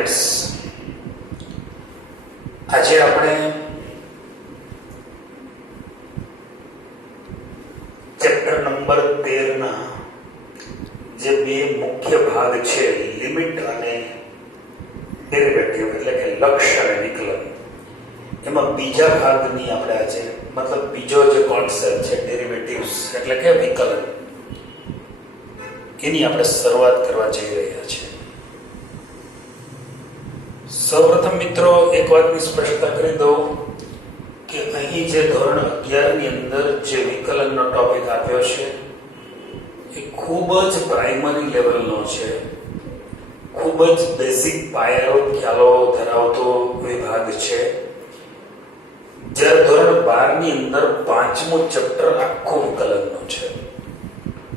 Students, આજે આપણે chapter number 13 ના જે બે મુખ્ય ભાગ છે, લિમિટ અને ડેરિવેટિવ એટલે કે લક્ષ્ય અને વિકલન, એમાં બીજા ભાગની આપણે આજે મતલબ બીજો જે કોન્સેપ્ટ છે ડેરિવેટિવ્સ એટલે કે વિકલન, એની આપણે શરૂઆત કરવા જઈ રહ્યા છીએ. સૌપ્રથમ મિત્રો એક વાતની સ્પષ્ટતા કરી દઉં કે અહીં જે ધોરણ 11 ની અંદર જે વિકલનનો ટોપિક આપ્યો છે એ ખૂબ જ પ્રાઇમરી લેવલનો છે, ખૂબ જ બેઝિક પાયાનો ખ્યાલો ધરાવતો વિભાગ છે. જ્યારે ધોરણ 12 ની અંદર 5મું ચેપ્ટર આખું વિકલનનું છે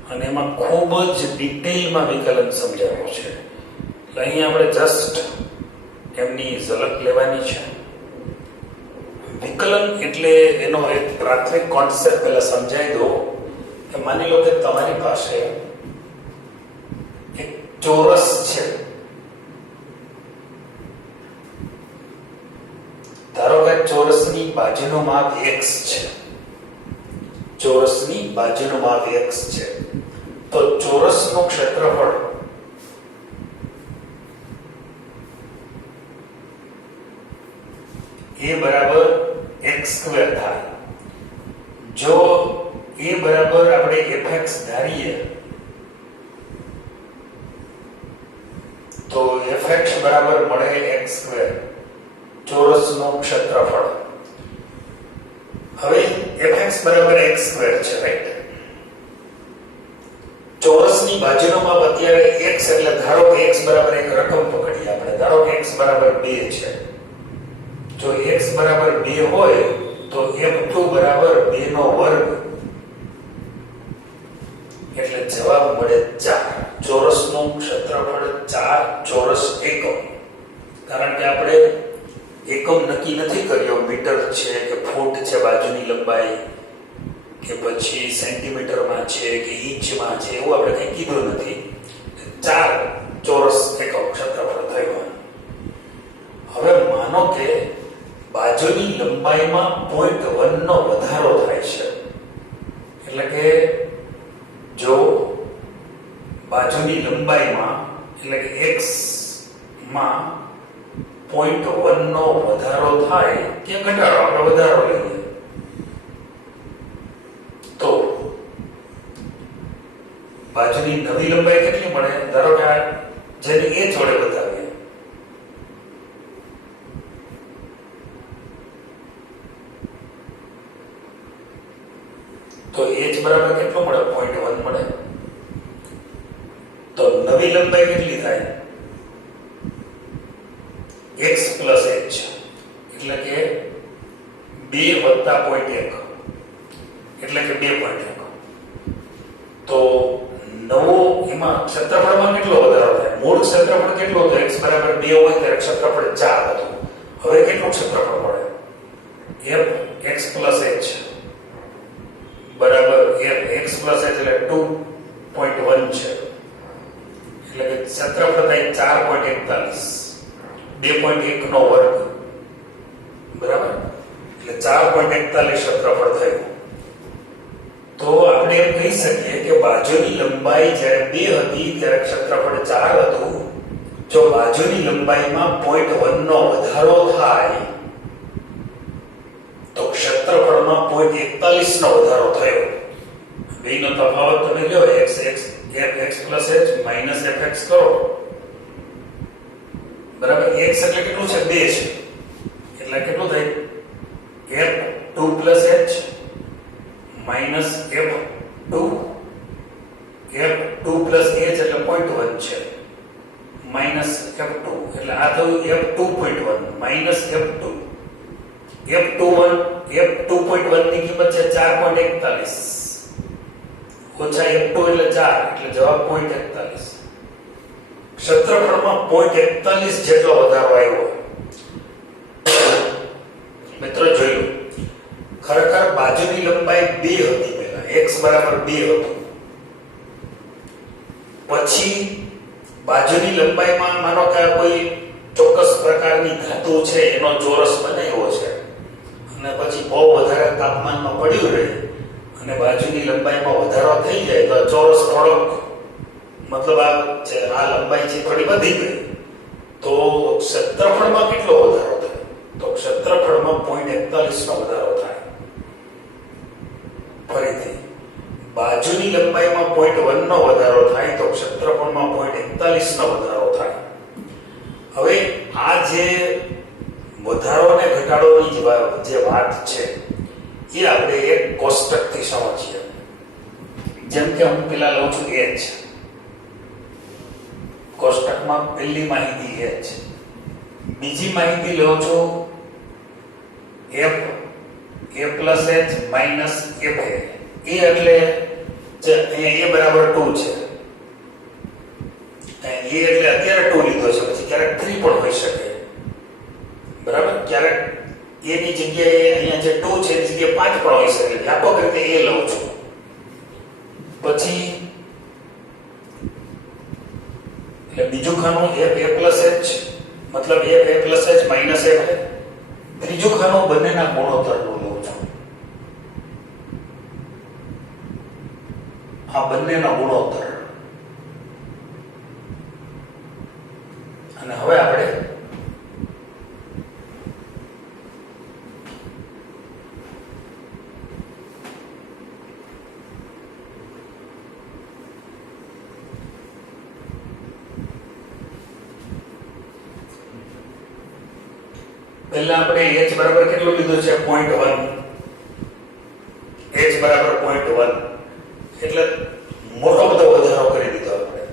અને એમાં ખૂબ જ ડિટેલમાં વિકલન સમજાવવું છે. એટલે અહીં આપણે જસ્ટ એમની ઝલક લેવાની છે. વિકલન એટલે એનો એક પ્રાથમિક કોન્સેપ્ટ પહેલા સમજાવી દો કે માની લો કે તમારી પાસે એક ચોરસ છે. ધારો કે ચોરસની બાજુનું માપ x છે, ચોરસની બાજુનું માપ x છે, તો ચોરસનું ક્ષેત્રફળ a બરાબર x સ્ક્વેર થાય. જો a બરાબર આપણે fx ધારીએ તો fx બરાબર મળે x સ્ક્વેર, ચોરસનું ક્ષેત્રફળ. હવે fx બરાબર x સ્ક્વેર છે, રાઈટ? ચોરસની બાજુનો માપ અત્યારે x એટલે ધારો કે x બરાબર એક રકમ પકડીએ આપણે, ધારો કે x બરાબર 2 છે. જો x બરાબર 2 હોય તો f2 બરાબર 2 નો વર્ગ એટલે જવાબ મળે 4. ચોરસનું ક્ષેત્રફળ 4 ચોરસ એકમ. કારણ કે આપણે એકમ નક્કી નથી કર્યો, મીટર છે કે ફૂટ છે બાજુની લંબાઈ, કે પછી સેન્ટીમીટરમાં છે કે ઇંચમાં છે, એવું આપણે કંઈ કીધું નથી. 4 ચોરસ એકમ ક્ષેત્રફળ થયું. હવે માનો કે બાજુની લંબાઈમાં 0.1 નો વધારો થાય છે, એટલે કે જો બાજુની લંબાઈમાં એટલે કે x માં 0.1 નો વધારો થાય કે ઘટાડો, આપણે વધારો લઈએ તો બાજુની નવી લંબાઈ કેટલી મળે? ધારો કે આ જેને a જોડે બતાવીએ તો h બરાબર કેટલું મળે? 0.1 મળે. તો નવી લંબાઈ કેટલી થાય? x plus h એટલે કે 2 વત્તા 0.1 એટલે કે 2.1. તો નવો એમાં ક્ષેત્રફળમાં કેટલો વધારો થાય? મૂળ ક્ષેત્રફળ કેટલો હતો? x બરાબર 2 હોય ત્યારે ક્ષેત્રફળ 4 હતું. હવે કેટલું ક્ષેત્રફળ મળે? f x plus h બરાબર x plus h એટલે 2.1 છે, એટલે કે ક્ષેત્રફળ થાય 4.41, 2.1 નો વર્ગ બરાબર, એટલે 4.41 ક્ષેત્રફળ થયું. તો આપણે એમ કહી શકીએ કે બાજુની લંબાઈ જ્યારે 2 હતી ત્યારે ક્ષેત્રફળ 4 હતું. જો બાજુની લંબાઈમાં 0.1 નો વધારો થાય તો ક્ષેત્રફળમાં 0.41 નો વધારો થયો. બેનો તફાવત તમે લ્યો, fx plus h minus fx કરો બરાબર. x એટલે કેટલું છે? 2 છે, એટલે કેટલું થાય? f2 plus h minus f2 plus h એટલે 0.1 છે minus f2 એટલે આ થયું f2.1 minus f2. f2.1 ની કિંમત છે 4.41 ઓછા f2 એટલે 4 એટલે જવાબ 0.41. ક્ષેત્રફળમાં 0.41 જેટલો વધારો આવ્યો. મિત્રો જોઈ લો, ખરેખર બાજુની લંબાઈ 2 હતી પહેલા, x બરાબર 2 હતું. પછી બાજુની લંબાઈમાં માનો કે કોઈ ચોક્કસ પ્રકારની ધાતુ છે એનો ચોરસ બનાવ્યો છે અને પછી બહુ વધારે તાપમાનમાં પડ્યું રહે અને બાજુની લંબાઈમાં વધારો થઈ જાય તો ચોરસ થોડોક મતલબ આ લંબાઈ છે થોડી વધી ગઈ તો ક્ષેત્રફળમાં કેટલો વધારો થાય તો ક્ષેત્રફળમાં 0.41 નો વધારો થાય. ફરીથી બાજુની લંબાઈમાં 0.1 નો વધારો થાય તો ક્ષેત્રફળમાં 0.41 નો વધારો થાય. હવે આ જે વધારો અને ઘટાડોની જે વાત છે એ આપણે એક કોષ્ટકથી સમજીએ. જેમ કે હું પેલા લઉં છું h, કોષ્ટકમાં પહેલી માહિતી h, બીજી માહિતી લઉં છું f, a plus h minus f, એ એટલે a બરાબર 2 છે. એ એટલે અત્યારે 2 લીધો છે, પછી ક્યારેક 3 પણ હોઈ શકે, બરાબર? ક્યારેક a ની જગ્યાએ અહીંયા જે 2 છે એની જગ્યાએ 5 પણ હોઈ શકે. વ્યાપક રીતે a લઉં છું. પછી એટલે બીજું ખાનું f a plus h મતલબ f a plus h minus f. ત્રીજું ખાનું બંનેના ગુણોત્તરનું લઉં છું. આ બંનેનો ગુણોત્તર. અને હવે આપણે પહેલા આપણે h બરાબર કેટલું લીધું છે 0.1. h બરાબર 0.1 એટલે મોટો બધો વધારો કરી દીધો આપણે.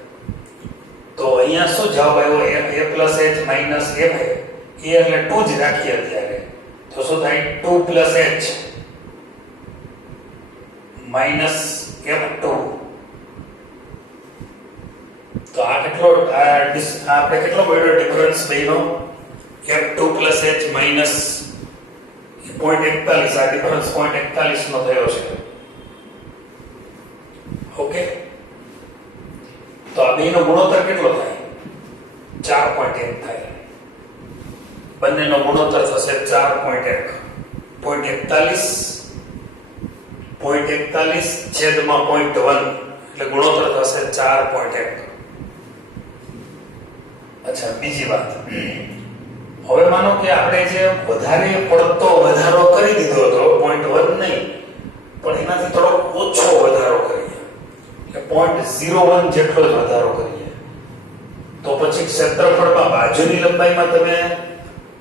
તો અહીંયા શું જવાબ આવ્યો? f a plus h minus f, એ એટલે 2 જ રાખીએ અત્યારે. તો શું થાય? 2 plus h minus f2. તો આ કેટલો આપણે કેટલો મળ્યો ડિફરન્સ બેનો? f2 plus h minus 0.41. આ ડિફરન્સ 0.41 નો થયો છે. ઓકે, તો આ બેનો ગુણોત્તર કેટલો થાય? 4.1 થાય. બંનેનો ગુણોત્તર થશે 4.1. 0.41 છેદમાં 0.1 એટલે ગુણોત્તર થશે 4.1. અચ્છા, બીજી વાત. હવે માનો કે આપણે જે વધારે પડતો વધારો કરી દીધો હતો 0.1 નહીં પણ એનાથી થોડો ઓછો વધારો કરીએ એટલે 0.01 જેટલો જ વધારો કરીએ તો પછી ક્ષેત્રફળમાં બાજુની લંબાઈમાં તમે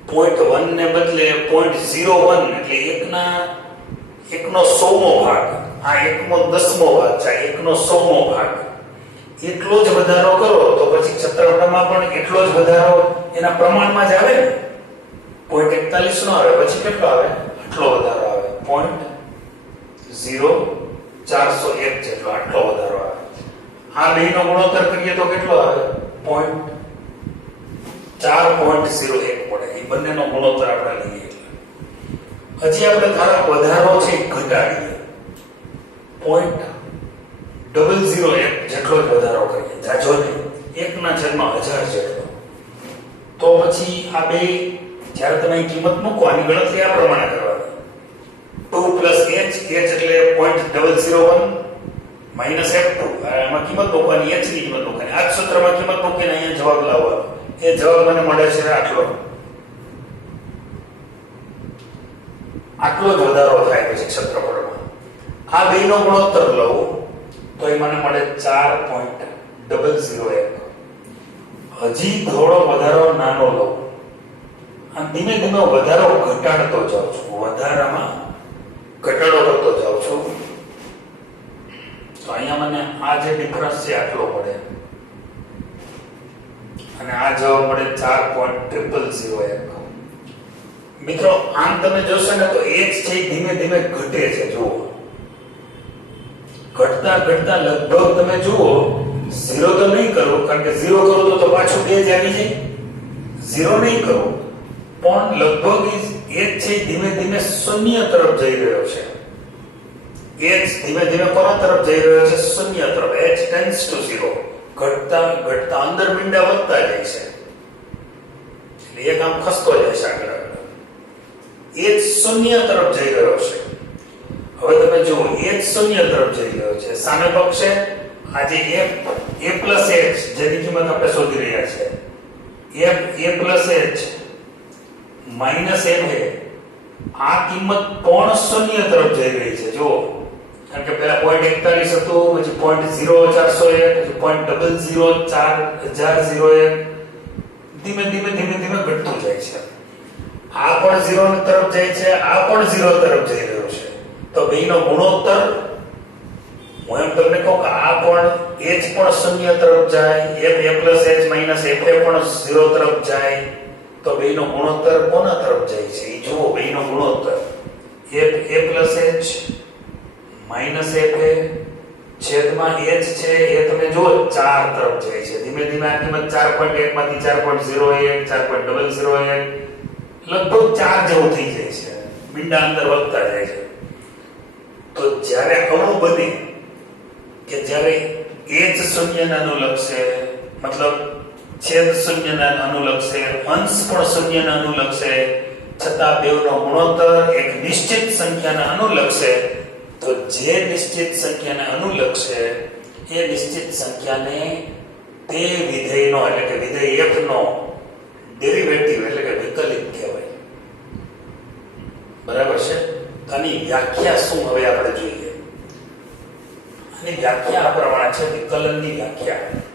0.1 ને બદલે 0.01 એટલે એકનો 100મો ભાગ, આ 1/10મો ભાગ છે, 1/100મો ભાગ એટલો જ વધારો કરો તો પછી ક્ષેત્રફળમાં પણ એટલો જ વધારો એના પ્રમાણમાં જ આવે ને. 0.41 નો આવે પછી કેટલો આવે? આટલો વધારો આવે. 0.0401 જેટલો આટલો વધારો આવે. આ બેનો ગુણોત્તર કરીએ તો કેટલો આવે? 4.01 મળે. એ બંનેનો ગુણોત્તર આપણે લઈએ. હજી આપણે ધારો વધારો છે ઘટાડીએ 0.001 જેટલો જ વધારો કરીએ, જાજો નહીં, 1/1000 જેટલો. તો પછી આ બે જ્યારે તમે કિંમત મૂકો આની ગણતરી આ પ્રમાણે કરવાની. 2 plus h એટલે 0.001 minus f2. આમાં કિંમત મૂકવાની, h ની કિંમત મૂકવાની. આ સૂત્રમાં કિંમત મૂકીને અહીંયા જવાબ લાવવાનો. એ જવાબ મને મળે છે આટલો. આટલો જ વધારો થાય પછી ક્ષેત્રફળમાં. આ બેનો ગુણોત્તર લઉં તો એ મને મળે 4.001. હજી થોડો વધારો નાનો લઉં. આમ ધીમે ધીમે વધારો ઘટાડતો જાઉં છું, વધારામાં ઘટાડો કરતો જાઉં છું. તો અહીંયા મને આ જે ડિફરન્સ છે આટલો મળે અને આ જવાબ મળે 4.001. મિત્રો આમ તમે જોશો ને તો h છે ધીમે ધીમે ઘટે છે. જુઓ, ઘટતા ઘટતા લગભગ તમે જુઓ 0 તો નહીં કરો, કારણ કે 0 કરો તો પાછું 2 જ આવી જાય. 0 નહીં કરો પણ લગભગ h છે ધીમે ધીમે શૂન્ય તરફ જઈ રહ્યો છે. h ધીમે ધીમે કોના તરફ જઈ રહ્યો છે? શૂન્ય તરફ. h tends to 0. ઘટતા ઘટતા અંદર મીંડા વધતા જાય છે. એટલે એક આમ ખસતો જાય છે આગળ આગળ. એ જ શૂન્ય તરફ જઈ રહ્યો છે. હવે તમે જુઓ એ જ શૂન્ય તરફ જઈ રહ્યો છે. સામે પક્ષે આ જે a પ્લસ h જેની કિંમત આપણે શોધી રહ્યા છે a plus h minus f આ કિંમત પણ શૂન્ય તરફ જઈ રહી છે. જુઓ કારણ કે પહેલા 0.41 હતું, પછી 0.0401, પછી 0.004001, ધીમે ધીમે ઘટતું જાય છે. આ પણ 0 તરફ જાય છે, આ પણ 0 તરફ જઈ રહ્યો છે. તો બેયનો ગુણોત્તર હું એમ તમને કહું કે આ પણ h પણ શૂન્ય તરફ જાય, f plus h minus f પણ 0 તરફ જાય. તો બેયનો ગુણોત્તર કોના તરફ જાય છે એ જુઓ. બેયનો ગુણોત્તર f plus h minus f છેદમાં h છે એ તમે જુઓ 4 તરફ જાય છે. ધીમે ધીમે આ કિંમત 4.1 માંથી 4.01, 4.001 લગભગ 4 જેવું થઈ જાય છે. બિંડા અંદર વધતા જાય છે. તો જ્યારે આવું બને કે જ્યારે h શૂન્યને અનુલક્ષે, મતલબ છેદ શૂન્યને અનુલક્ષે, અંશ પણ શૂન્યને અનુલક્ષે, છતાં બેવનો ગુણોત્તર એક નિશ્ચિત સંખ્યાને અનુલક્ષે, તો જે નિશ્ચિત સંખ્યાને અનુલક્ષે એ નિશ્ચિત સંખ્યાને તે વિધેયનો એટલે કે વિધેય f નો ડેરિવેટિવ એટલે કે વિકલિત કહેવાય. બરાબર છે? તો આની વ્યાખ્યા શું હવે આપણે જોઈએ. આની વ્યાખ્યા આ પ્રમાણે છે. વિકલનની વ્યાખ્યા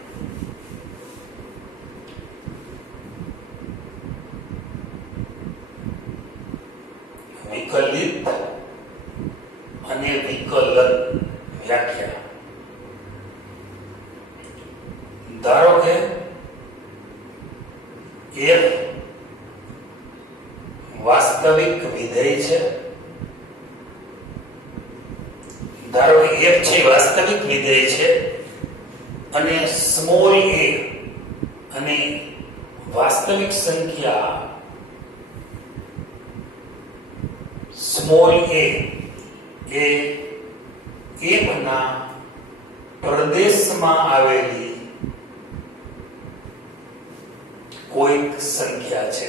વિકલિત અને વિકલન વ્યાખ્યા. ધારો કે f વાસ્તવિક વિધેય છે. ધારો કે f છે વાસ્તવિક વિધેય છે અને સ્મોલ a અને વાસ્તવિક સંખ્યા સ્મોલ a એ f ના પ્રદેશમાં આવેલી કોઈક સંખ્યા છે.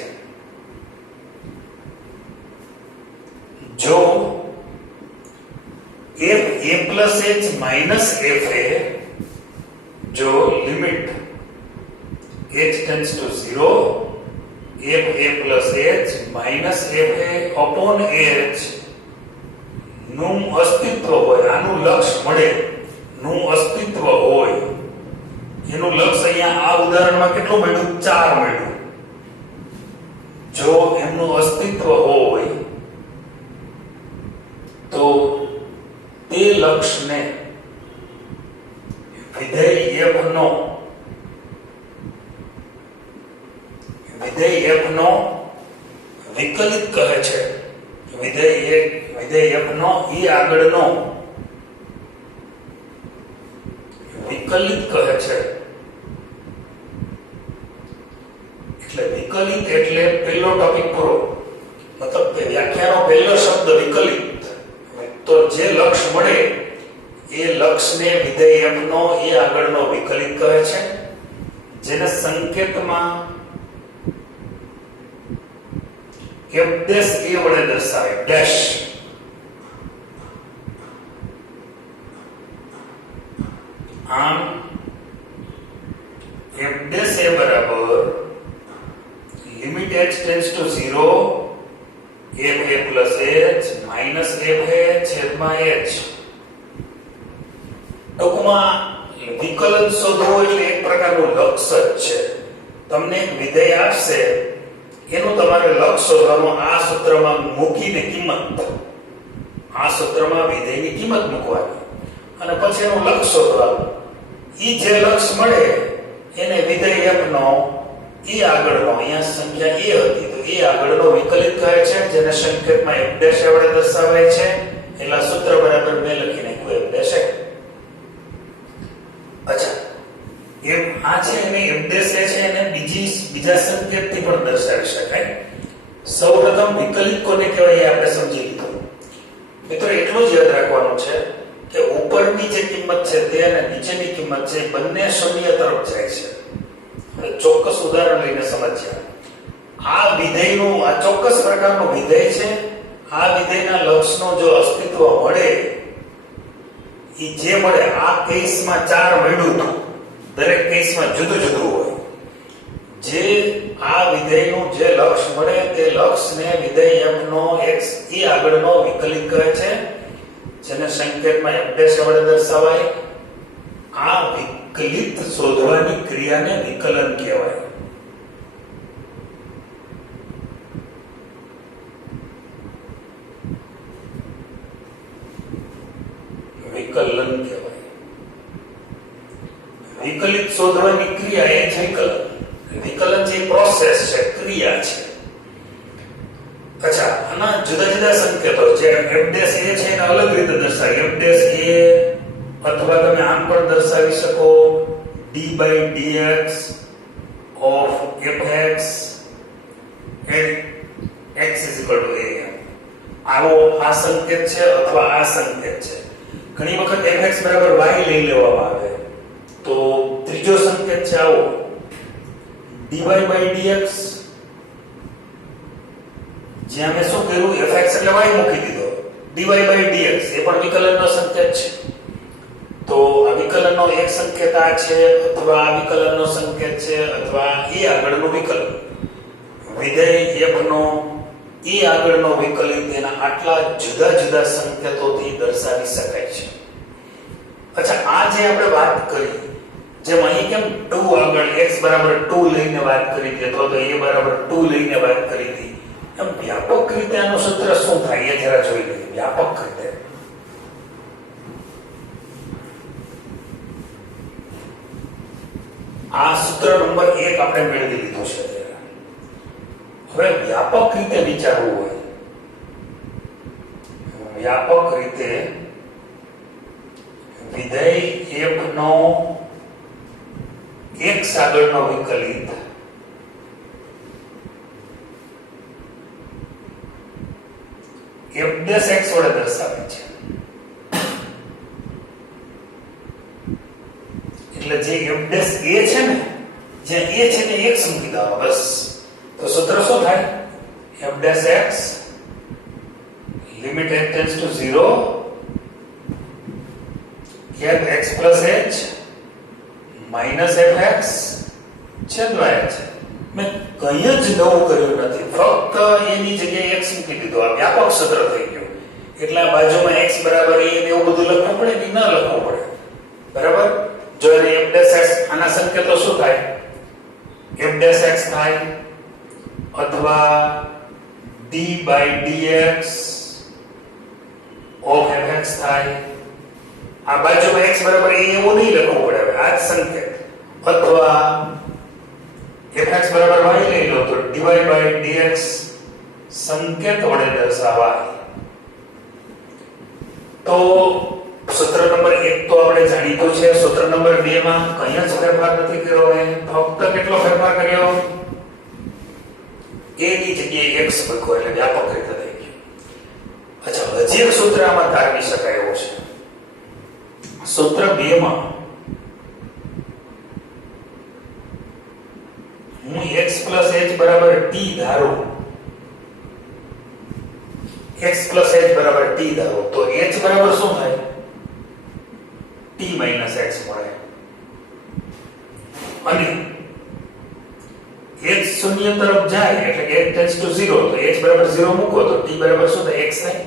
જો f a plus h minus f a, જો limit h tends to 0, f a plus h minus f a upon h નું અસ્તિત્વ હોય, આનું લક્ષ મળે, નું અસ્તિત્વ હોય. એનું લક્ષ અહીંયા આ ઉદાહરણમાં કેટલું મળ્યું? 4 મળ્યું. જો એમનું અસ્તિત્વ હોય તો તે લક્ષને વિધેય f નો વિકલિત કહે છે. વિધેય f નો ઈ આગળનો વિકલિત કહે છે. એટલે વિકલિત એટલે પહેલો ટોપિક પૂરો. મતલબ કે વ્યાખ્યાનો પહેલો શબ્દ વિકલિત. તો જે લક્ષ મળે એ લક્ષને વિધેય f નો એ આગળનો વિકલિત કહે છે, જેને સંકેતમાં f ડેશ a વડે દર્શાવે. ડેશ આમ f ડેશ a બરાબર limit h tends to 0 f a plus h minus f a છેદમાં h. ટૂંકમાં વિકલન શોધવું એટલે એક પ્રકારનું લક્ષ જ છે. તમને એક વિધેય આપશે, એનું તમારે લક્ષ શોધવાનું. આ સૂત્રમાં મૂકીને કિંમત, આ સૂત્રમાં વિધેયની કિંમત મૂકવાની અને પછી એનું લક્ષ શોધવાનું. ઈ જે લક્ષ મળે એને વિધેય f નો ઈ આગળનો, અહીંયા સંખ્યા a હતી તો એ આગળનો વિકલિત કહે છે, જેને સંકેતમાં f ડેશ વડે દર્શાવાય છે. એટલે સૂત્ર બરાબર મેં લખી નાખ્યું f ડેશ. અચ્છા, f આ છે એને f ડેશ છે એને બીજા સંકેતથી પણ દર્શાવી શકાય. સૌપ્રથમ વિકલિત કોને કહેવાય એ આપણે સમજી લીધું. મિત્રો એટલું જ યાદ રાખવાનું છે કે ઉપરની જે કિંમત છે તે અને નીચેની કિંમત છે બંને શૂન્ય તરફ જાય છે. ચોક્કસ ઉદાહરણ લઈને સમજ્યા. આ વિધેયનું આ ચોક્કસ પ્રકારનું વિધેય છે. આ વિધેયના લક્ષનો જો અસ્તિત્વ મળે ઈ જે મળે આ કેસમાં 4 મળ્યું હતું. દરેક કેસમાં જુદું જુદું હોય. જે આ વિધેયનું જે લક્ષ મળે તે લક્ષને વિધેય f નો x e આગળનો વિકલિત કહે છે, જેને સંકેતમાં f' વડે દર્શાવાય. આ વિકલિત શોધવાની ક્રિયાને વિકલન કહેવાય. વિકલન કહેવાય. વિકલિત શોધવાની ક્રિયા એ જ વિકલન. વિકલન જે પ્રોસેસ છે, ક્રિયા છે. અચ્છા, આના જુદા જુદા સંકેતો છે. f' છે એને અલગ રીતે દર્શાવી. f' અથવા તમે આમ પણ દર્શાવી શકો d/dx of fx and x a. આવો આ સંકેત છે અથવા આ સંકેત છે. ઘણી વખત fx બરાબર y લઈ લેવામાં આવે તો ત્રીજો સંકેત છે આવો dy/dx. જ્યાં મેં શું કર્યું, fx એટલે y મૂકી દીધો, dy/dx એ પણ વિકલનનો સંકેત છે. તો આ વિકલનનો એક સંકેત આ છે, અથવા આ વિકલનનો સંકેત છે, અથવા એ આગળનું વિકલન. વિધેય f નો એ આગળનો વિકલિત એના આટલા જુદા જુદા સંકેતોથી દર્શાવી શકાય છે. અચ્છા, આ જે આપણે વાત કરી, જેમ અહીં કેમ 2 આગળ x બરાબર 2 લઈને વાત કરી હતી, અથવા તો a બરાબર 2 લઈને વાત કરી હતી, એમ વ્યાપક રીતે આનું સૂત્ર શું થાય એ જરા જોઈ લઈએ. વ્યાપક રીતે આ સૂત્ર નંબર 1 આપણે મેળવી લીધો છે. હવે વ્યાપક રીતે વિચારવું હોય, વ્યાપક રીતે વિધેય f નો x આગળનો વિકલિત f' વડે દર્શાવે છે. એટલે જે f' છે ને, જ્યાં a છે તે x મૂકી દો બસ. તો સૂત્ર શું થાય? f' limit x tends to 0 fx plus h minus fx છેદમાં h. મેં કંઈ જ નવું કર્યું નથી, ફક્ત એની જગ્યાએ x મૂકી દીધો. આ વ્યાપક સૂત્ર થઈ ગયું. એટલે આ બાજુમાં x બરાબર a ને એવું બધું લખવું પડે કે ન લખવું પડે? બરાબર. જો એને f' આના સંકેતો શું થાય? f' થાય અથવા d/dx of fx થાય. આ બાજુમાં x બરાબર a એવું નહીં લખવું પડે. હવે આ જ સંકેત. અથવા fx બરાબર y લઈ લો તો dy/dx સંકેત વડે દર્શાવાય. તો સૂત્ર નંબર 1 તો આપણે જાણીતું છે. સૂત્ર નંબર 2 માં કંઈ જ ફેરફાર નથી કર્યો. ફક્ત કેટલો ફેરફાર કર્યો? a ની જગ્યાએ x મૂક્યો, એટલે વ્યાપક રીતે થઈ ગયું. અચ્છા, હજી એક સૂત્ર આમાં તારવી શકાય એવું છે. સૂત્ર 2 માં હું x plus h બરાબર t ધારું, x plus h બરાબર t ધારું તો h બરાબર શું થાય? t minus x મળે. અને h શૂન્ય તરફ જાય એટલે કે h tends to 0, તો h બરાબર 0 મૂકો તો t બરાબર શું થાય? x થાય.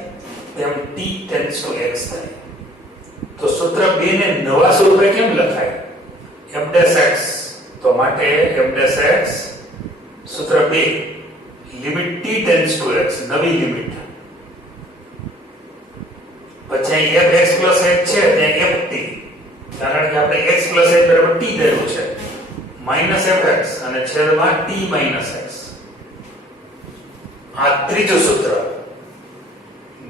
તેમ t tends to x થાય. તો સૂત્ર 2 ને નવા સ્વરૂપે કેમ લખાય? f'(x) તો માટે f'(x) સૂત્ર 2 limit t tends to x, નવી લિમિટ. પછી fx plus h છે ત્યાં ft, કારણ કે આપણે x plus h બરાબર t ધર્યું છે, minus fx અને છેદમાં t minus x. આ ત્રીજું સૂત્ર.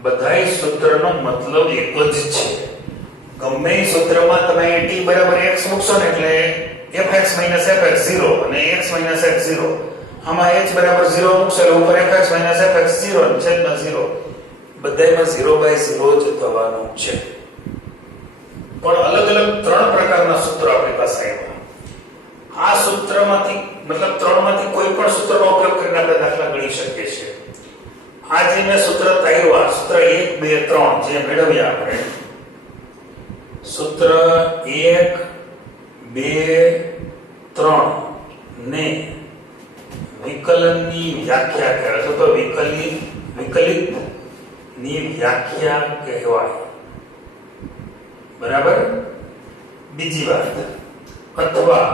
બધાય સૂત્રનો મતલબ એક જ છે. ગમે સૂત્રમાં તમે t બરાબર x મૂકશો ને એટલે fx minus fx 0 અને x minus x 0. આમાં h બરાબર 0 મૂકશો એટલે ઉપર fx minus fx 0 અને છેદમાં 0. બધાયમાં 0/0 જ થવાનું છે. પણ અલગ અલગ 3 પ્રકારના સૂત્રો આપણી પાસે આવ્યા. આ સૂત્રમાંથી મતલબ ત્રણમાંથી કોઈ પણ સૂત્રનો ઉપયોગ કરીને આપણે દાખલા ગણી શકીએ છીએ. આ જે મેં સૂત્ર તાર્યું, સૂત્ર 1 2 3 જે મેળવ્યા આપણે, સૂત્ર 1 2 3 ને વિકલનની વ્યાખ્યા કહેવાય, અથવા તો વિકલિત ની વ્યાખ્યા કહેવાય. બરાબર. બીજી વાત, અથવા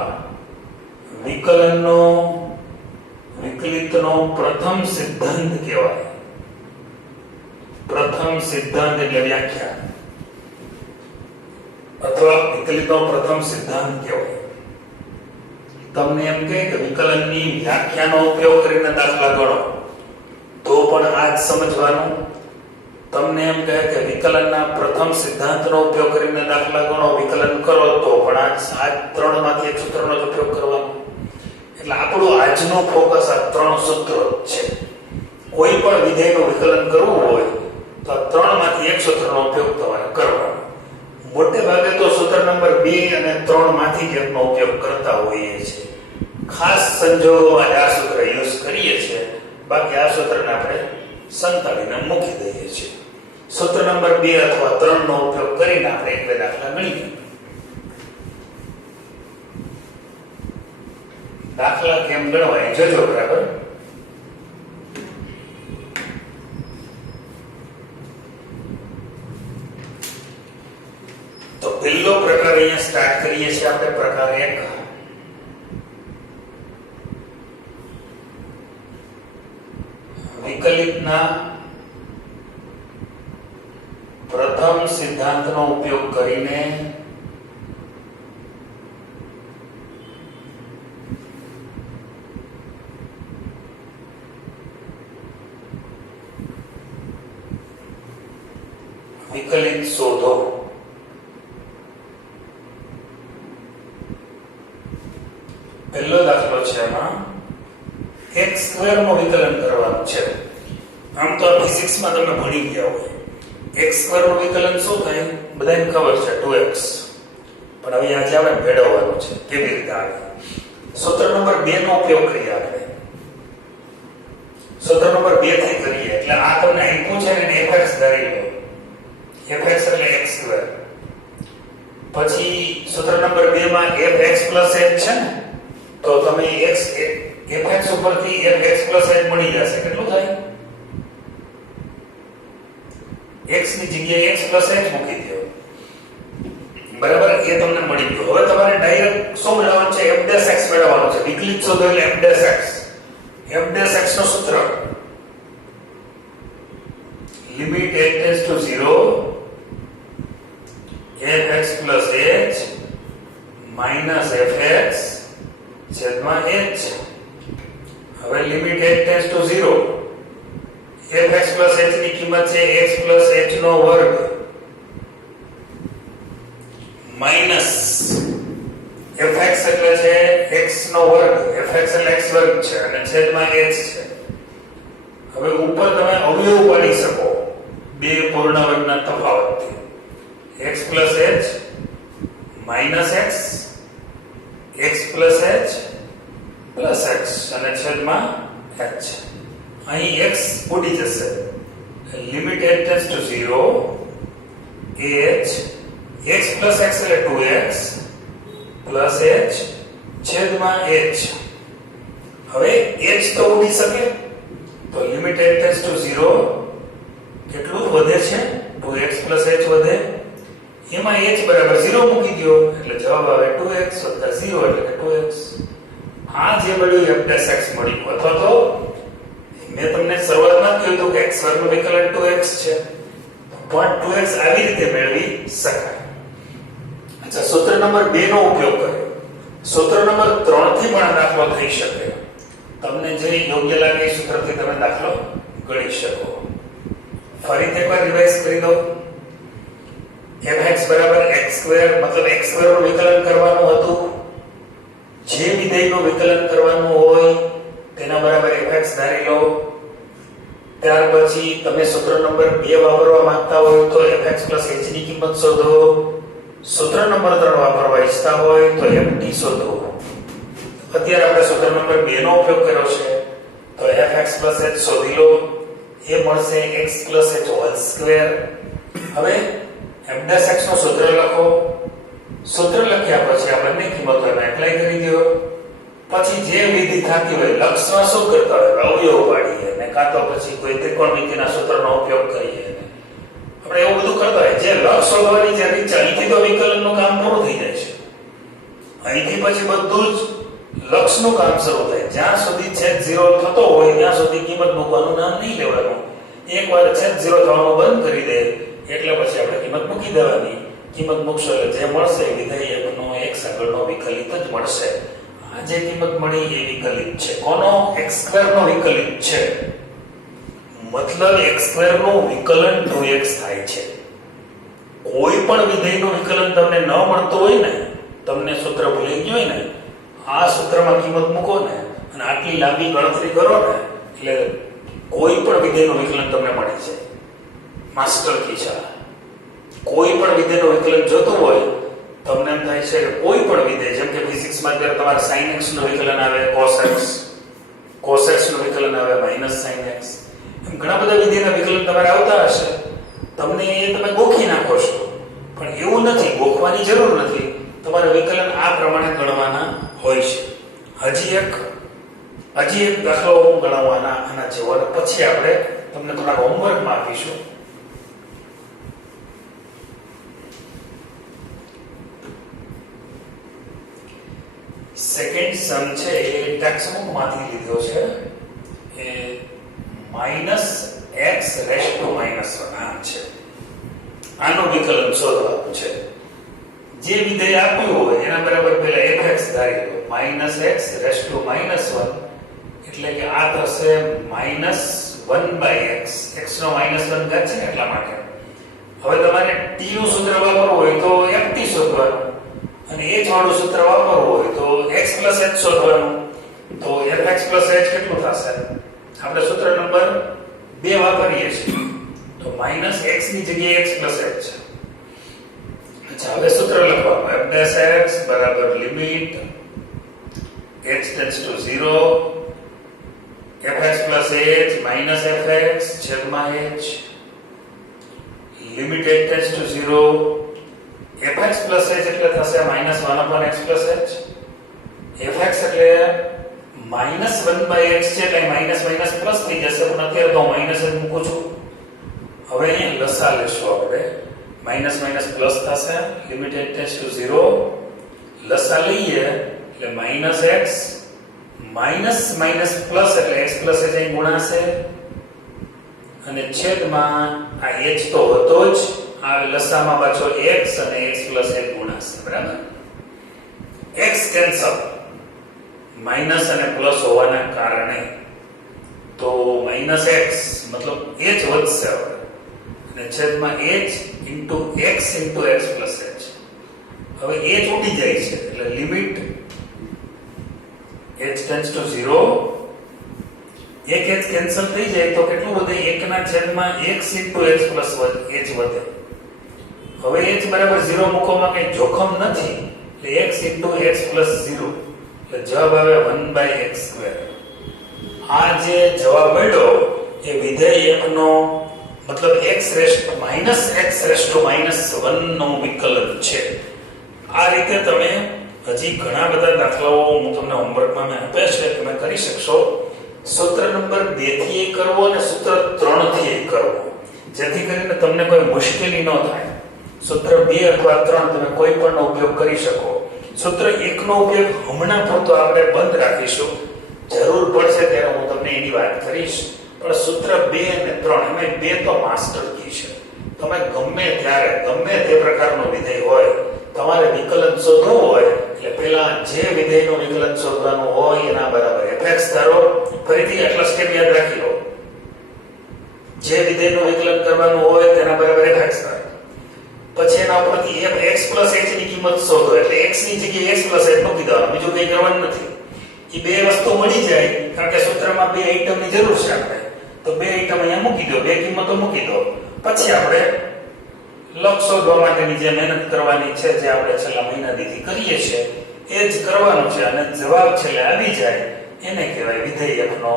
વિકલિતનો પ્રથમ સિદ્ધાંત કહેવાય. પ્રથમ સિદ્ધાંત એટલે વ્યાખ્યા, અથવા વિકલિતનો પ્રથમ સિદ્ધાંત કહેવાય. તમને એમ કહે કે વિકલનની વ્યાખ્યાનો ઉપયોગ કરીને દાખલા ગણો, તો પણ આ જ સમજવાનું. તમને એમ કહે કે વિકલનના પ્રથમ સિદ્ધાંતનો ઉપયોગ કરીને દાખલા ગણો, વિકલન કરો, તો પણ આ ત્રણમાંથી એક સૂત્રનો જ ઉપયોગ કરવાનો. એટલે આપણું આજનો ફોકસ આ ત્રણ સૂત્રો છે. કોઈ પણ વિધેયનું વિકલન કરવું હોય તો આ ત્રણમાંથી એક સૂત્રનો ઉપયોગ તમારે કરવાનો. મોટે ભાગે તો સૂત્ર નંબર 2 અને 3 માંથી જ એકનો ઉપયોગ કરતા હોઈએ છીએ. ખાસ સંજોગોમાં આ સૂત્ર યુઝ કરીએ છીએ, બાકી આ સૂત્રને આપણે સંતાડીને મૂકી દઈએ છીએ. સૂત્ર નંબર 2 અથવા 3 નો ઉપયોગ કરીને આપણે એક બે દાખલા ગણીએ. દાખલા કેમ ગણવાય જોજો. બરાબર. તો પહેલો પ્રકાર અહીંયા સ્ટાર્ટ કરીએ છીએ આપણે, પ્રકાર 1. વિકલિતના પ્રથમ સિદ્ધાંતનો ઉપયોગ કરીને વિકલિત શોધો. પહેલો દાખલો છે, એમાં x² નું વિકલન કરવાનું છે. આમ તો ફિઝિક્સમાં તમે ભણી ગયા હોય, x² નું વિકલન શું થાય બધાને ખબર છે, 2x. પણ હવે આજે આપણે મેળવવાનું છે કેવી રીતે આવે. સૂત્ર નંબર 2 નો ઉપયોગ કરીએ આપણે. સૂત્ર નંબર 2 થી કરીએ એટલે આ તમને આપ્યું છે ને fx ધારી લો. fx એટલે x². પછી સૂત્ર નંબર 2 માં fx h છે ને, તો તમે fx ઉપરથી fx h મળી જશે. કેટલું થાય? x ની જગ્યાએ x h મૂકી દો. બરાબર. એ તમને મળી ગયું. હવે તમારે ડાયરેક્ટ શું મેળવવાનું છે? f' મેળવવાનું છે. વિકલિત શોધો એટલે f' નું સૂત્ર limit h tends to 0 fx h minus fx છેદમાં h. હવે limit h tends to 0 fx h ની કિંમત છે x h નો વર્ગ માઈનસ fx એટલે છે x નો વર્ગ. fx એટલે x વર્ગ છે અને છેદમાં h છે. હવે ઉપર તમે અવયવ પાડી શકો બે પૂર્ણ વર્ગના તફાવતથી. x h minus x h plus x અને છેદમાં h. અહીં x ઉડી જશે. Limit h tends to 0 h x plus x એટલે 2x પ્લસ h છેદમાં h. હવે h તો ઉડી શકે, તો લિમિટ h ટેન્ડ્સ ટુ 0 કેટલું વધે છે? 2x પ્લસ h વધે. એમાં h બરાબર 0 મૂકી દો એટલે જવાબ આવે 2x 0 એટલે કે 2x. આ જે મળ્યું f' મળ્યું. અથવા તો મેં તમને શરૂઆતમાં કહ્યું હતું કે x² નું વિકલન 2x છે, પણ 2x આવી રીતે મેળવી શકાય. અચ્છા, સૂત્ર નંબર 2 નો ઉપયોગ કર્યો. સૂત્ર નંબર 3 થી પણ દાખલો થઈ શકે. તમને જે યોગ્ય લાગે એ સૂત્રથી તમે દાખલો ગણી શકો. ફરીથી એકવાર રિવાઇઝ કરી દો. fx બરાબર x² મતલબ x² નું વિકલન કરવાનું હતું. જે વિધેયનું વિકલન કરવાનું હોય તેના બરાબર fx ધારી લો. ત્યાર પછી તમે સૂત્ર નંબર 2 વાપરવા માંગતા હોય તો fx h ની કિંમત શોધો. સૂત્ર નંબર 3 વાપરવા ઈચ્છતા હોય તો ft શોધો. અત્યારે આપણે સૂત્ર નંબર 2 નો ઉપયોગ કર્યો છે તો fx h શોધી લો એ મળશે x h હોલ સ્ક્વેર હવે f' નું સૂત્ર લખો સૂત્ર લખ્યા પછી આ બંને કિંમતો એને એપ્લાય કરી દો પછી જે વિધિ થતી હોય લક્ષમાં શું કરતા હોય અવયવ પાડીએ અને કાં તો પછી કોઈ ત્રિકોણમિતિના સૂત્રનો ઉપયોગ કરીએ આપણે એવું બધું કરતા હોય જે લક્ષ શોધવાની જે રીત છે અહીંથી તો વિકલનનું કામ પૂરું થઈ જાય છે અહીંથી પછી બધું જ લક્ષનું કામ શરૂ થાય જ્યાં સુધી છેદ 0 થતો હોય ત્યાં સુધી કિંમત મૂકવાનું નામ નહીં લેવાનું એકવાર છેદ 0 થવાનું બંધ કરી દે એટલે પછી આપણે કિંમત મૂકી દેવાની કિંમત મૂકશો એટલે જે મળશે વિધેય એકનો x આગળનો વિકલિત જ મળશે આ જે કિંમત મળી એ વિકલિત છે કોનો x² નો વિકલિત છે મતલબ x² નું વિકલન 2x થાય છે કોઈ પણ વિધેયનું વિકલન તમને ન મળતું હોય ને તમને સૂત્ર ભૂલી ગયું હોય ને આ સૂત્રમાં કિંમત મૂકો ને અને આટલી લાંબી ગણતરી કરો ને એટલે કોઈ પણ વિધેયનું વિકલન તમને મળી જાય માસ્ટર કી છે કોઈ પણ વિધેયનું વિકલન જોતું હોય તમને એમ થાય છે કે કોઈ પણ વિધેય જેમ કે ફિઝિક્સમાં અત્યારે તમારે sin x નું વિકલન આવે cos x નું વિકલન આવે sin x એમ ઘણા બધા વિધેયના વિકલન તમારે આવતા હશે તમને એ તમે ગોખી નાખો છો પણ એવું નથી ગોખવાની જરૂર નથી તમારે વિકલન આ પ્રમાણે ગણવાના હોય છે હજી એક દાખલો ગણવાના આના જેવો પછી આપણે તમને થોડા હોમવર્કમાં આપીશું સેકન્ડ સમ છે એ ટેક્સ્ટબુક માંથી લીધો છે એ -x રેસ્ટ ટુ -1 આમ છે આનું વિકલન શોધવાનું છે જે વિધેય આપ્યું હોય એના બરાબર પહેલા fx ધારી લો -x રેસ્ટ ટુ -1 એટલે કે આ થશે -1/x x નો -1 ઘાત છે ને એટલા માટે હવે તમારે t નું સૂત્ર વાપરવું હોય તો ft શોધવાનું અને h વાળું સૂત્ર વાપરવું હોય તો x h શોધવાનું તો fx h કેટલું થશે આપણે સૂત્ર નંબર 2 વાપરીએ છીએ તો -x ની જગ્યાએ x h અચ્છા હવે સૂત્ર લખવાનું f' બરાબર limit h tends to 0 fx h fx છેદમાં h limit h tends to 0 fx h એટલે થશે -1/x h fx એટલે -1/x છે એટલે માઈનસ પ્લસ થઈ જશે પણ અત્યારે તો માઈનસ જ મૂકું છું હવે અહીં લસા લેશું આપણે માઈનસ પ્લસ થશે લિમિટ h ટેન્ડ્સ ટુ 0 લસા લઈએ એટલે -x માઈનસ પ્લસ એટલે x h અહીં ગુણાશે અને છેદમાં આ h તો હતો જ આ લસામાં પાછો x અને x h ગુણાશે બરાબર x કેન્સલ માઈનસ અને પ્લસ હોવાના કારણે તો -x મતલબ h વધશે અને છેદમાં h x h હવે h ઉડી જાય છે એટલે લિમિટ h ટેન્ડ્સ ટુ 0 એક h કેન્સલ થઈ જાય તો કેટલું વધે 1 ના છેદમાં x h વધે હવે h બરાબર 0 મૂકવામાં કઈ જોખમ નથી એટલે x h 0 એટલે જવાબ આવે 1/x². આ જે જવાબ મળ્યો એ વિધેય એકનો મતલબ x - -1 નો વિકલન છે. આ રીતે તમે હજી ઘણા બધા દાખલાઓ હું તમને હોમવર્કમાં મેં આપ્યા છે તમે કરી શકશો. સૂત્ર નંબર 2 થી એ કરવો અને સૂત્ર 3 થી એ કરવો જેથી કરીને તમને કોઈ મુશ્કેલી ન થાય. સૂત્ર 2 અથવા 3 તમે કોઈ પણ ઉપયોગ કરી શકો. સૂત્ર 1 નો ઉપયોગ હમણાં પૂરતો આપણે બંધ રાખીશું. જરૂર પડશે ત્યારે હું તમને એની વાત કરીશ. પણ સૂત્ર 2 અને 3 એમાં 2 તો માસ્ટર કી છે. તમે ગમે ત્યારે ગમે તે પ્રકારનું વિધેય હોય તમારે વિકલન શોધવું હોય એટલે પહેલા જે વિધેયનું વિકલન શોધવાનું હોય એના બરાબર fx ધારો. ફરીથી આટલા સ્ટેપ યાદ રાખી લો. જે વિધેયનું વિકલન કરવાનું હોય તેના બરાબર fx ધારો. પછી એના ઉપરથી fx h ની કિંમત શોધો એટલે x ની જગ્યાએ x h મૂકી દેવાનું. બીજું કંઈ કરવાનું નથી. એ બે વસ્તુ મળી જાય કારણ કે સૂત્રમાં બે આઈટમની જરૂર છે આપણે તો બે આઈટમ અહીંયા મૂકી દો, બે કિંમતો મૂકી દો. પછી આપણે લક્ષ શોધવા માટેની જે મહેનત કરવાની છે જે આપણે છેલ્લા મહિનાથી કરીએ છીએ એ જ કરવાનું છે અને જવાબ છેલ્લે આવી જાય એને કહેવાય વિધેય f નો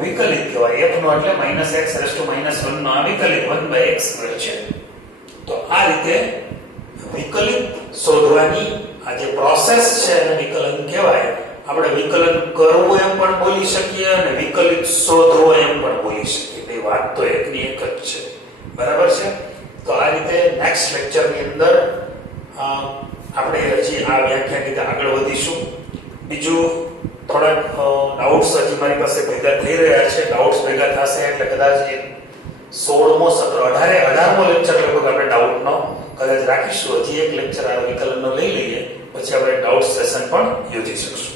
વિકલિત કહેવાય. f નો એટલે -x⁻1 નો આ વિકલિત 1/x² છે. તો આ રીતે વિકલિત શોધવાની આ જે પ્રોસેસ છે એને વિકલન કહેવાય. આપણે વિકલન કરવું એમ પણ બોલી શકીએ અને વિકલિત શોધવો એમ પણ બોલી શકીએ. બે વાત તો એકની એક જ છે. બરાબર છે? તો આ રીતે નેક્સ્ટ લેક્ચરની અંદર આપણે હજી આ વ્યાખ્યાન રીતે આગળ વધીશું. બીજું થોડાક ડાઉટ્સ હજી મારી પાસે ભેગા થઈ રહ્યા છે. ડાઉટ્સ ભેગા થશે એટલે કદાચ 16મો સત્ર 18મો લેક્ચર લગભગ આપણે ડાઉટનો કદાચ રાખીશું. હજી એક લેક્ચર આ વિકલનનો લઈ લઈએ, પછી આપણે ડાઉટ સેશન પણ યોજી શકશું.